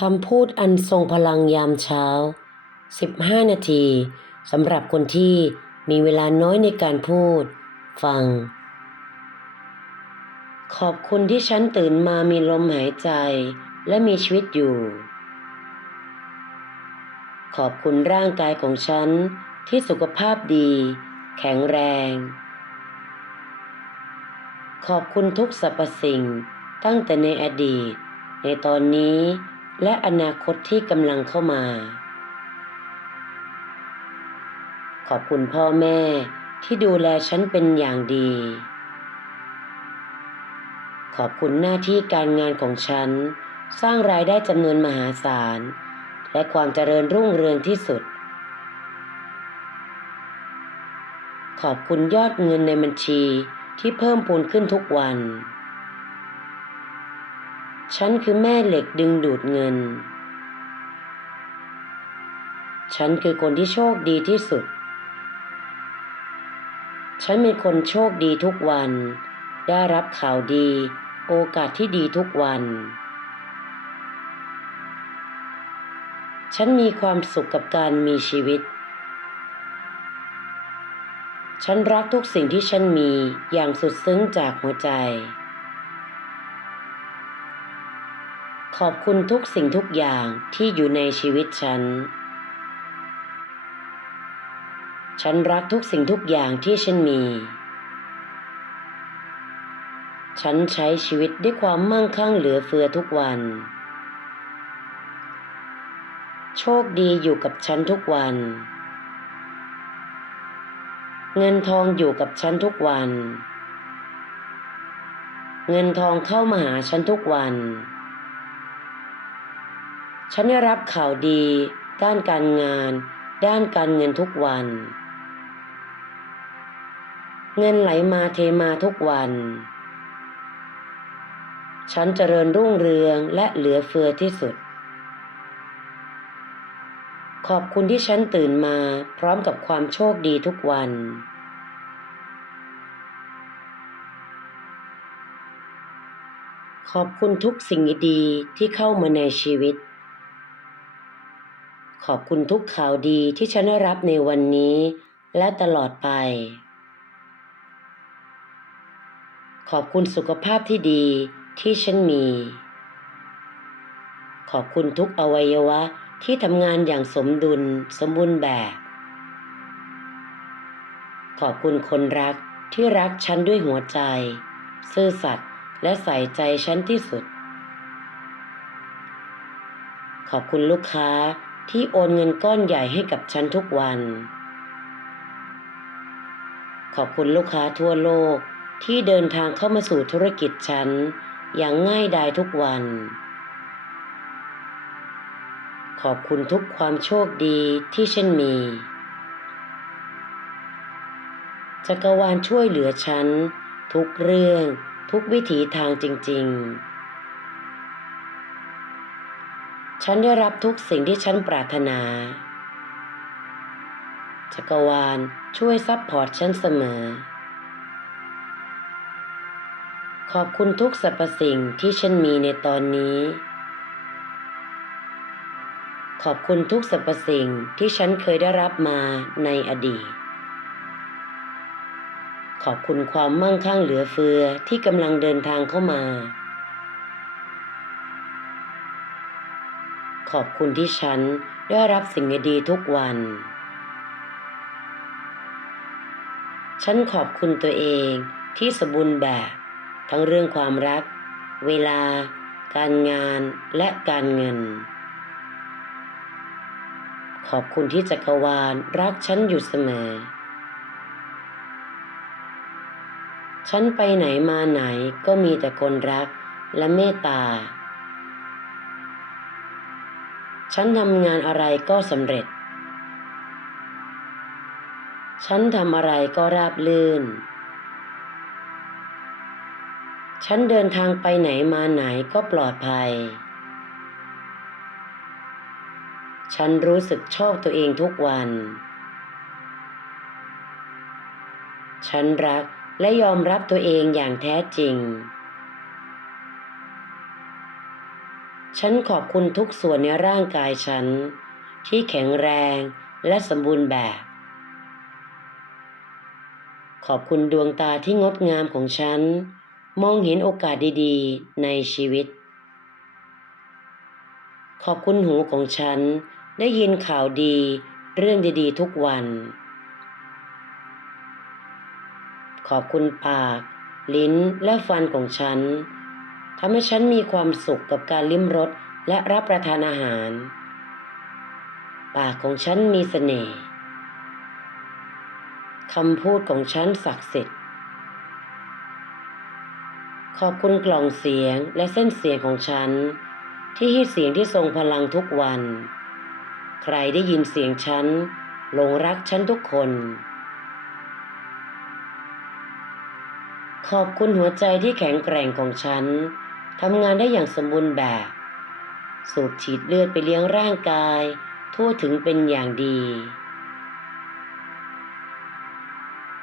คำพูดอันทรงพลังยามเช้า 15 นาทีสำหรับคนที่มีเวลาน้อยในการพูด ฟัง ขอบคุณที่ฉันตื่นมามีลมหายใจและมีชีวิตอยู่ ขอบคุณร่างกายของฉันที่สุขภาพดี แข็งแรง ขอบคุณทุกสรรพสิ่งตั้งแต่ในอดีต ในตอนนี้ และอนาคตที่กำลังเข้ามา ขอบคุณพ่อแม่ที่ดูแลฉันเป็นอย่างดี ขอบคุณหน้าที่การงานของฉัน สร้างรายได้จำนวนมหาศาล และความเจริญรุ่งเรืองที่สุด ขอบคุณยอดเงินในบัญชีที่เพิ่มพูนขึ้นทุกวัน ฉันคือแม่เหล็กดึงดูดเงิน ฉันคือคนที่โชคดีที่สุด ฉันเป็นคนโชคดีทุกวัน ได้รับข่าวดี โอกาสที่ดีทุกวัน ฉันมีความสุขกับการมีชีวิต ฉันรักทุกสิ่งที่ฉันมีอย่างสุดซึ้งจากหัวใจ ขอบคุณทุกสิ่งทุกอย่างที่อยู่ในชีวิตฉัน ฉันรักทุกสิ่งทุกอย่างที่ฉันมี ฉันใช้ชีวิตด้วยความมั่งคั่งเหลือเฟือทุกวัน โชคดีอยู่กับฉันทุกวัน เงินทองอยู่กับฉันทุกวัน เงินทองเข้ามาหาฉันทุกวัน ฉันได้รับข่าวดี ด้านการงาน ด้านการเงินทุกวัน เงินไหลมาเทมาทุกวัน ฉันเจริญรุ่งเรืองและเหลือเฟือที่สุด ขอบคุณที่ฉันตื่นมาพร้อมกับความโชคดีทุกวันขอบคุณทุกสิ่งดีๆที่เข้ามาในชีวิต ขอบคุณทุกข่าวดีที่ฉันได้รับในวันนี้ และตลอดไป ขอบคุณสุขภาพที่ดีที่ฉันมี ขอบคุณทุกอวัยวะที่ทำงานอย่างสมดุลสมบูรณ์แบบ ขอบคุณคนรักที่รักฉันด้วยหัวใจ ซื่อสัตย์และใส่ใจฉันที่สุด ขอบคุณลูกค้า ที่โอนเงินก้อนใหญ่ให้กับฉันทุกวัน ขอบคุณลูกค้าทั่วโลกที่เดินทางเข้ามาสู่ธุรกิจฉัน อย่างง่ายดายทุกวัน ขอบคุณทุกความโชคดีที่ฉันมีจักรวาลช่วยเหลือฉัน ทุกเรื่อง ทุกวิถีทางจริง ๆ ฉันได้รับทุกสิ่งที่ฉันปรารถนา จักรวาลช่วยซัพพอร์ตฉันเสมอ ขอบคุณทุกสรรพสิ่งที่ฉันมีในตอนนี้ ขอบคุณทุกสรรพสิ่งที่ฉันเคยได้รับมาในอดีต ขอบคุณความมั่งคั่งเหลือเฟือที่กำลังเดินทางเข้ามา ขอบคุณที่ฉันได้รับสิ่งดีทุกวัน ฉันขอบคุณตัวเองที่สมบูรณ์แบบ ทั้งเรื่องความรัก เวลา การงานและการเงิน ขอบคุณที่จักรวาลรักฉันอยู่เสมอ ฉันไปไหนมาไหนก็มีแต่คนรักและเมตตา ฉันทำงานอะไรก็สำเร็จ ฉันทำอะไรก็ราบรื่น ฉันเดินทางไปไหนมาไหนก็ปลอดภัย ฉันรู้สึกชอบตัวเองทุกวัน ฉันรักและยอมรับตัวเองอย่างแท้จริง ฉันขอบคุณทุกส่วนในร่างกายฉัน ที่แข็งแรงและสมบูรณ์แบบ ขอบคุณดวงตาที่งดงามของฉัน มองเห็นโอกาสดีๆ ในชีวิต ขอบคุณหูของฉันได้ยินข่าวดีเรื่องดีๆ ทุกวัน ขอบคุณปาก ลิ้นและฟันของฉันำให้ฉันมีความสุขกับการลิ้มรสและรับประทานอาหาร ปากของฉันมีเสน่ห์คำพูดของฉันศักดิ์สิทธิ์ ขอบคุณกล่องเสียงและเส้นเสียงของฉัน ที่ให้เสียงที่ทรงพลังทุกวัน ใครได้ยินเสียงฉันหลงรักฉันทุกคน ขอบคุณหัวใจที่แข็งแกร่งของฉัน ทำงานได้อย่างสมบูรณ์แบบ สูบฉีดเลือดไปเลี้ยงร่างกาย ทั่วถึงเป็นอย่างดี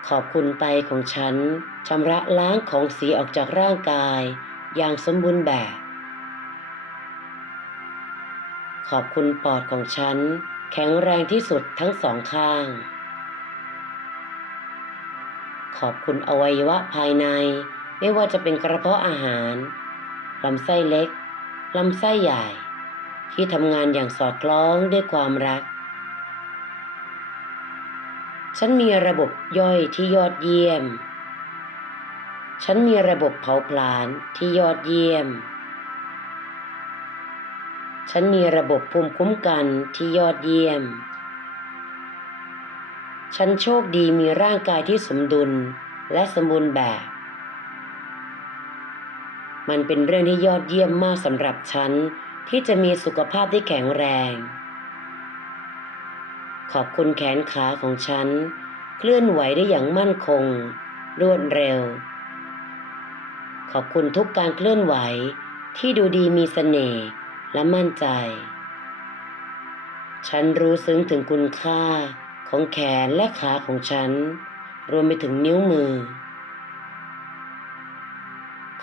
ขอบคุณไตของฉันชำระล้างของเสียออกจากร่างกาย อย่างสมบูรณ์แบบ ขอบคุณปอดของฉัน แข็งแรงที่สุดทั้งสองข้าง ขอบคุณอวัยวะภายในไม่ว่าจะเป็นกระเพาะอาหาร ลำไส้เล็ก ลำไส้ใหญ่ ที่ทำงานอย่างสอดคล้องด้วยความรัก ฉันมีระบบย่อยที่ยอดเยี่ยม ฉันมีระบบเผาผลาญที่ยอดเยี่ยม ฉันมีระบบภูมิคุ้มกันที่ยอดเยี่ยม ฉันโชคดีมีร่างกายที่สมดุลและสมบูรณ์แบบ มันเป็นเรื่องที่ยอดเยี่ยมมากสำหรับฉัน ที่จะมีสุขภาพที่แข็งแรง ขอบคุณแขนขาของฉัน เคลื่อนไหวได้อย่างมั่นคง รวดเร็ว ขอบคุณทุกการเคลื่อนไหวที่ดูดีมีเสน่ห์และมั่นใจ ฉันรู้ซึ้งถึงคุณค่าของแขนและขาของฉัน รวมไปถึงนิ้วมือ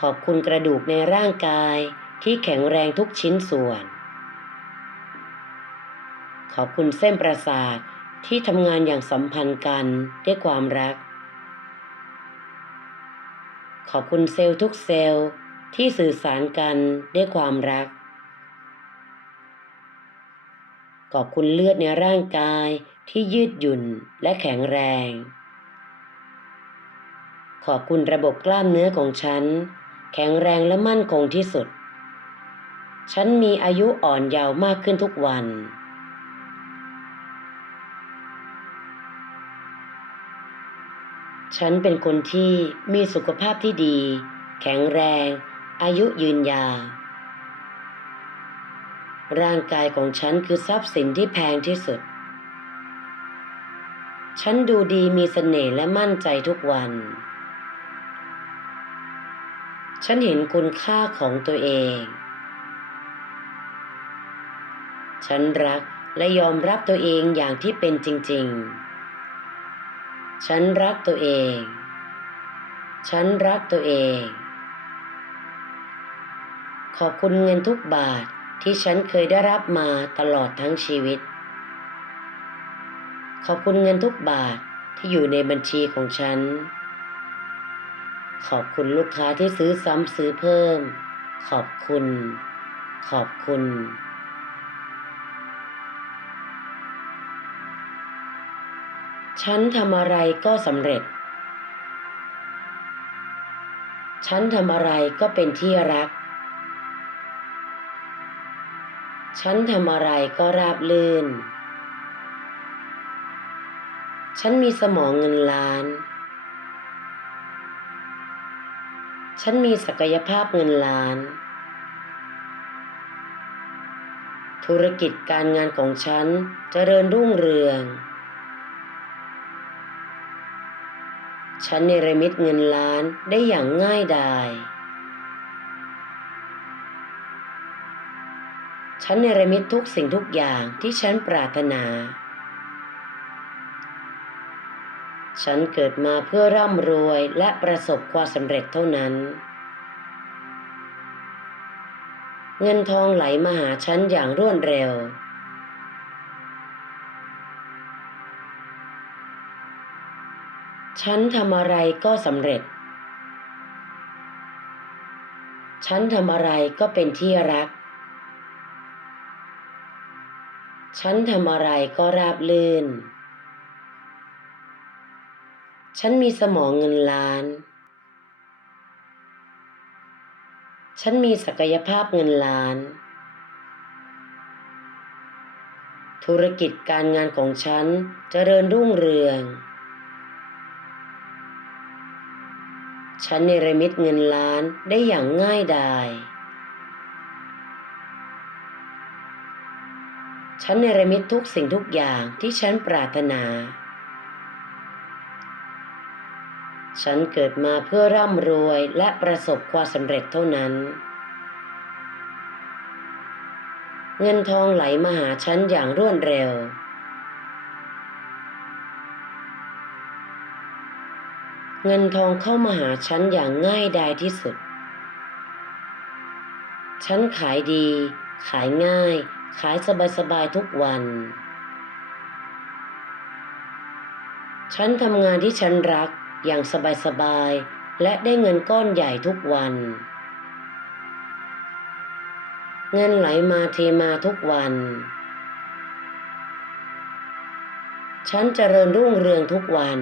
ขอบคุณกระดูกในร่างกายที่แข็งแรงทุกชิ้นส่วน ขอบคุณเส้นประสาทที่ทำงานอย่างสัมพันธ์กันด้วยความรัก ขอบคุณเซลล์ทุกเซลล์ที่สื่อสารกันด้วยความรัก ขอบคุณเลือดในร่างกายที่ยืดหยุ่นและแข็งแรง ขอบคุณระบบกล้ามเนื้อของฉัน แข็งแรงและมั่นคงที่สุด ฉันมีอายุอ่อนเยาว์มากขึ้นทุกวัน ฉันเป็นคนที่มีสุขภาพที่ดี แข็งแรง อายุยืนยาว ร่างกายของฉันคือทรัพย์สินที่แพงที่สุด ฉันดูดีมีเสน่ห์และมั่นใจทุกวัน ฉันเห็นคุณค่าของตัวเอง ฉันรักและยอมรับตัวเองอย่างที่เป็นจริง ๆ ฉันรักตัวเอง ฉันรักตัวเอง ขอบคุณเงินทุกบาทที่ฉันเคยได้รับมาตลอดทั้งชีวิต ขอบคุณเงินทุกบาทที่อยู่ในบัญชีของฉัน ขอบคุณลูกค้าที่ซื้อซ้ำซื้อเพิ่ม ขอบคุณ ขอบคุณ ฉันทำอะไรก็สำเร็จ ฉันทำอะไรก็เป็นที่รัก ฉันทำอะไรก็ราบลื่น ฉันมีสมองเงินล้าน ฉันมีศักยภาพเงินล้าน ธุรกิจการงานของฉันจเจริญรุ่งเรือง ฉันเนรมิตเงินล้านได้อย่างง่ายดาย ฉันเนรมิตทุกสิ่งทุกอย่างที่ฉันปรารถนา ฉันเกิดมาเพื่อร่ำรวยและประสบความสำเร็จเท่านั้น เงินทองไหลมาหาฉันอย่างรวดเร็ว ฉันทำอะไรก็สำเร็จ ฉันทำอะไรก็เป็นที่รัก ฉันทำอะไรก็ราบลื่น ฉันมีสมองเงินล้าน ฉันมีศักยภาพเงินล้าน ธุรกิจการงานของฉันจเจริญรุ่งเรือง ฉันเนรมิตเงินล้านได้อย่างง่ายดายฉันเนรมิตทุกสิ่งทุกอย่างที่ฉันปรารถนา ฉันเกิดมาเพื่อร่ำรวยและประสบความสำเร็จเท่านั้น เงินทองไหลมาหาฉันอย่างรวดเร็ว เงินทองเข้ามาหาฉันอย่างง่ายดายที่สุด ฉันขายดี ขายง่าย ขายสบายๆทุกวันฉันทำงานที่ฉันรัก อย่างสบายๆ และได้เงินก้อนใหญ่ทุกวัน เงินไหลมาเทมาทุกวัน ฉันเจริญรุ่งเรืองทุกวัน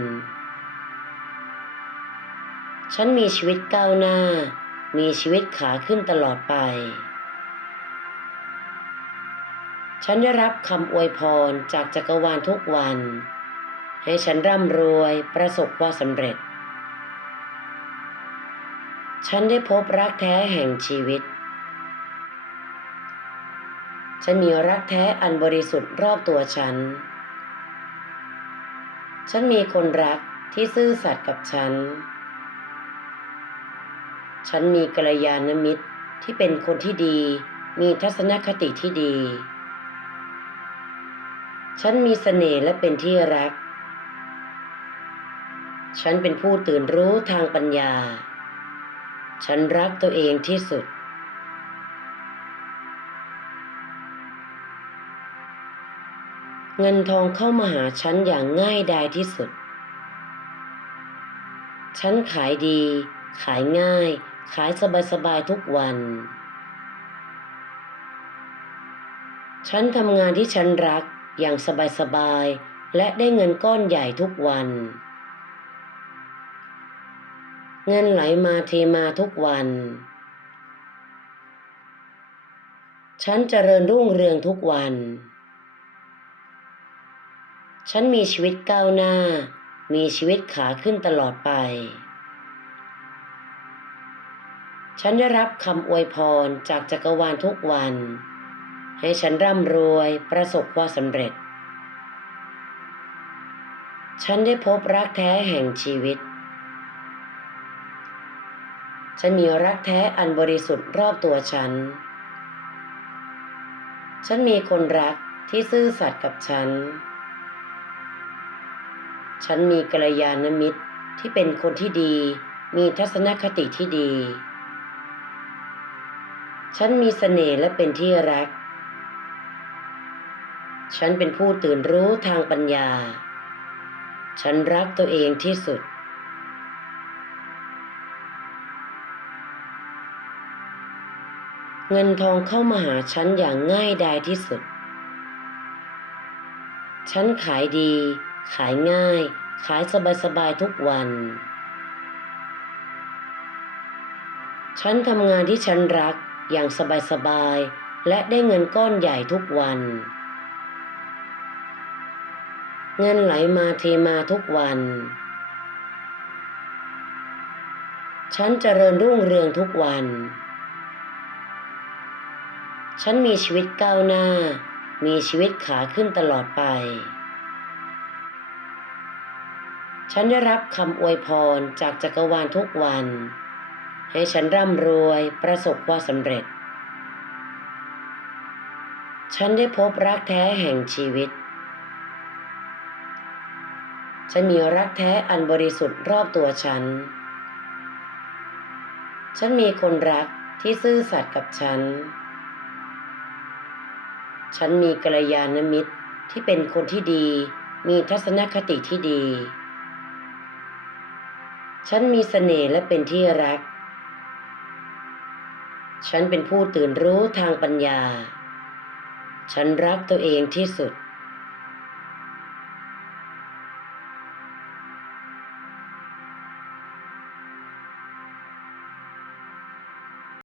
ฉันมีชีวิตก้าวหน้า มีชีวิตขาขึ้นตลอดไป ฉันได้รับคำอวยพรจากจักรวาลทุกวัน ให้ฉันร่ำรวยประสบความสำเร็จ ฉันได้พบรักแท้แห่งชีวิต ฉันมีรักแท้อันบริสุทธิ์รอบตัวฉัน ฉันมีคนรักที่ซื่อสัตย์กับฉัน ฉันมีกัลยาณมิตรที่เป็นคนที่ดี มีทัศนคติที่ดี ฉันมีเสน่ห์และเป็นที่รัก ฉันเป็นผู้ตื่นรู้ทางปัญญา ฉันรักตัวเองที่สุด เงินทองเข้ามาหาฉันอย่างง่ายดายที่สุด ฉันขายดี ขายง่าย ขายสบายๆทุกวัน ฉันทำงานที่ฉันรักอย่างสบายๆและได้เงินก้อนใหญ่ทุกวัน เงินไหลมาเทมาทุกวัน ฉันเจริญรุ่งเรืองทุกวัน ฉันมีชีวิตก้าวหน้า มีชีวิตขาขึ้นตลอดไป ฉันได้รับคำอวยพรจากจักรวาลทุกวัน ให้ฉันร่ำรวยประสบความสำเร็จ ฉันได้พบรักแท้แห่งชีวิต ฉันมีรักแท้อันบริสุทธิ์รอบตัวฉัน ฉันมีคนรักที่ซื่อสัตย์กับฉัน ฉันมีกัลยาณมิตรที่เป็นคนที่ดี มีทัศนคติที่ดี ฉันมีเสน่ห์และเป็นที่รัก ฉันเป็นผู้ตื่นรู้ทางปัญญา ฉันรักตัวเองที่สุด เงินทองเข้ามาหาฉันอย่างง่ายดายที่สุด ฉันขายดี ขายง่าย ขายสบายๆทุกวัน ฉันทำงานที่ฉันรักอย่างสบายๆและได้เงินก้อนใหญ่ทุกวัน เงินไหลมาเทมาทุกวัน ฉันเจริญรุ่งเรืองทุกวัน ฉันมีชีวิตก้าวหน้า มีชีวิตขาขึ้นตลอดไป ฉันได้รับคำอวยพรจากจักรวาลทุกวัน ให้ฉันร่ำรวยประสบความสำเร็จ ฉันได้พบรักแท้แห่งชีวิต ฉันมีรักแท้อันบริสุทธิ์รอบตัวฉัน ฉันมีคนรักที่ซื่อสัตย์กับฉัน ฉันมีกัลยาณมิตรที่เป็นคนที่ดี มีทัศนคติที่ดี ฉันมีเสน่ห์และเป็นที่รัก ฉันเป็นผู้ตื่นรู้ทางปัญญา ฉันรักตัวเองที่สุด